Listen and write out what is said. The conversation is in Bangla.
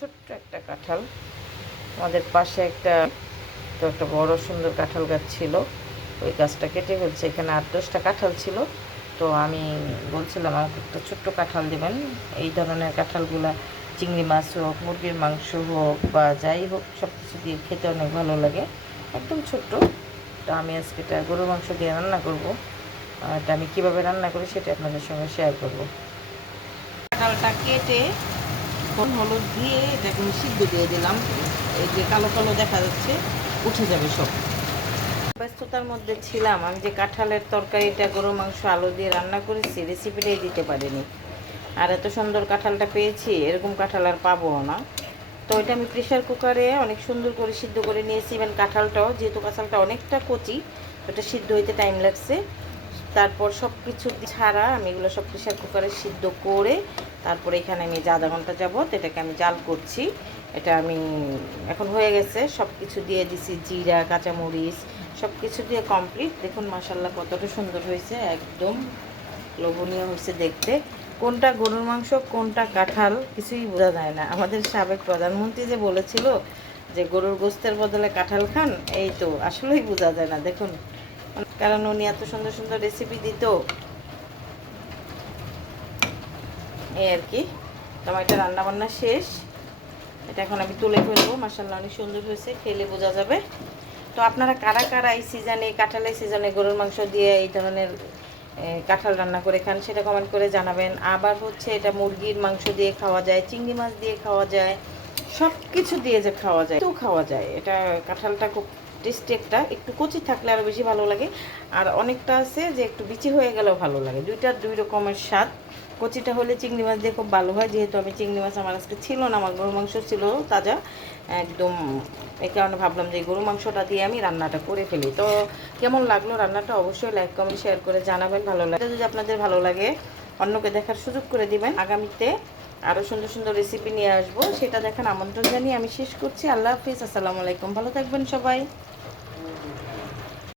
ছোট্ট একটা কাঁঠাল। আমাদের পাশে একটা বড় সুন্দর কাঁঠাল গাছ ছিল, ওই গাছটা কেটে ফেলছে। এখানে 8-10টা কাঁঠাল ছিল, তো আমি বলছিলাম আমাকে একটা ছোট্ট কাঁঠাল দেবেন। এই ধরনের কাঁঠালগুলা চিংড়ি মাছ হোক, মুরগির মাংস হোক বা যাই হোক, সব কিছু দিয়ে খেতে অনেক ভালো লাগে। একদম ছোট্ট। তো আমি আজকে এটা গরুর মাংস দিয়ে রান্না করব। এটা আমি কীভাবে রান্না করি সেটা আপনাদের সঙ্গে শেয়ার করব। কাঁঠালটা কেটে হলুদ দিয়ে এটাকে সিদ্ধ দিয়ে দিলাম। এই যে কালো কালো দেখা যাচ্ছে, উঠে যাবে সব। ব্যস্ততার মধ্যে ছিলাম, আমি যে কাঁঠালের তরকারিটা গরুর মাংস আলু দিয়ে রান্না করেছি রেসিপিটাই দিতে পারিনি। আর এত সুন্দর কাঁঠালটা পেয়েছি, এরকম কাঁঠাল আর পাবো না। তো এটা আমি প্রেশার কুকারে অনেক সুন্দর করে সিদ্ধ করে নিয়েছি। ইভেন কাঁঠালটাও, যেহেতু কাঁঠালটা অনেকটা কচি, ওটা সিদ্ধ হইতে টাইম লাগছে। তারপর সব কিছু ছাড়া আমি এগুলো সব প্রেশার কুকারে সিদ্ধ করে তারপরে এখানে আমি যে আধা ঘন্টা যাবত এটাকে আমি জাল করছি। এটা আমি এখন হয়ে গেছে, সব কিছু দিয়ে দিছি, জিরা, কাঁচামরিচ সব কিছু দিয়ে কমপ্লিট। দেখুন মাশাল্লাহ কতটা সুন্দর হয়েছে, একদম লোভনীয় হয়েছে দেখতে। কোনটা গরুর মাংস কোনটা কাঁঠাল কিছুই বোঝা যায় না। আমাদের সাবেক প্রধানমন্ত্রী যে বলেছিল যে গরুর গোস্তের বদলে কাঁঠাল খান, এই তো আসলেই বোঝা যায় না। দেখুন, কারণ উনি এত সুন্দর সুন্দর রেসিপি দিত, এই আর কি। তো আমার এটা রান্নাবান্না শেষ, এটা এখন আমি তুলে ফেলবো। মাশাআল্লাহ অনেক সুন্দর হয়েছে, খেলে বোঝা যাবে। তো আপনারা কারা কারা এই সিজনে, কাঁঠালের সিজনে গরুর মাংস দিয়ে এই ধরনের কাঁঠাল রান্না করে খান সেটা কমেন্ট করে জানাবেন। আবার হচ্ছে এটা মুরগির মাংস দিয়ে খাওয়া যায়, চিংড়ি মাছ দিয়ে খাওয়া যায়, সব কিছু দিয়ে যে খাওয়া যায়, তো খাওয়া যায়। এটা কাঁঠালটা খুব টেস্টি, একটা একটু কচি থাকলে আরও বেশি ভালো লাগে। আর অনেকটা আছে যে একটু বিচি হয়ে গেলেও ভালো লাগে, দুইটার দুই রকমের স্বাদ। কচিটা হলে চিংড়ি মাছ দিয়ে খুব ভালো হয়, যেহেতু আমি চিংড়ি মাছ আমার আজকে ছিল না, আমার গরু মাংস ছিল তাজা একদম। এই কারণে ভাবলাম যে গরু মাংসটা দিয়ে আমি রান্নাটা করে ফেলি। তো কেমন লাগলো রান্নাটা অবশ্যই লাইক কমেন্ট শেয়ার করে জানাবেন। ভালো লাগে যদি আপনাদের ভালো লাগে অন্যকে দেখার সুযোগ করে দিবেন। আগামীতে আরও সুন্দর সুন্দর রেসিপি নিয়ে আসবো, সেটা দেখার আমন্ত্রণ জানিয়ে আমি শেষ করছি। আল্লাহ হাফিজ, আসসালামু আলাইকুম, ভালো থাকবেন সবাই।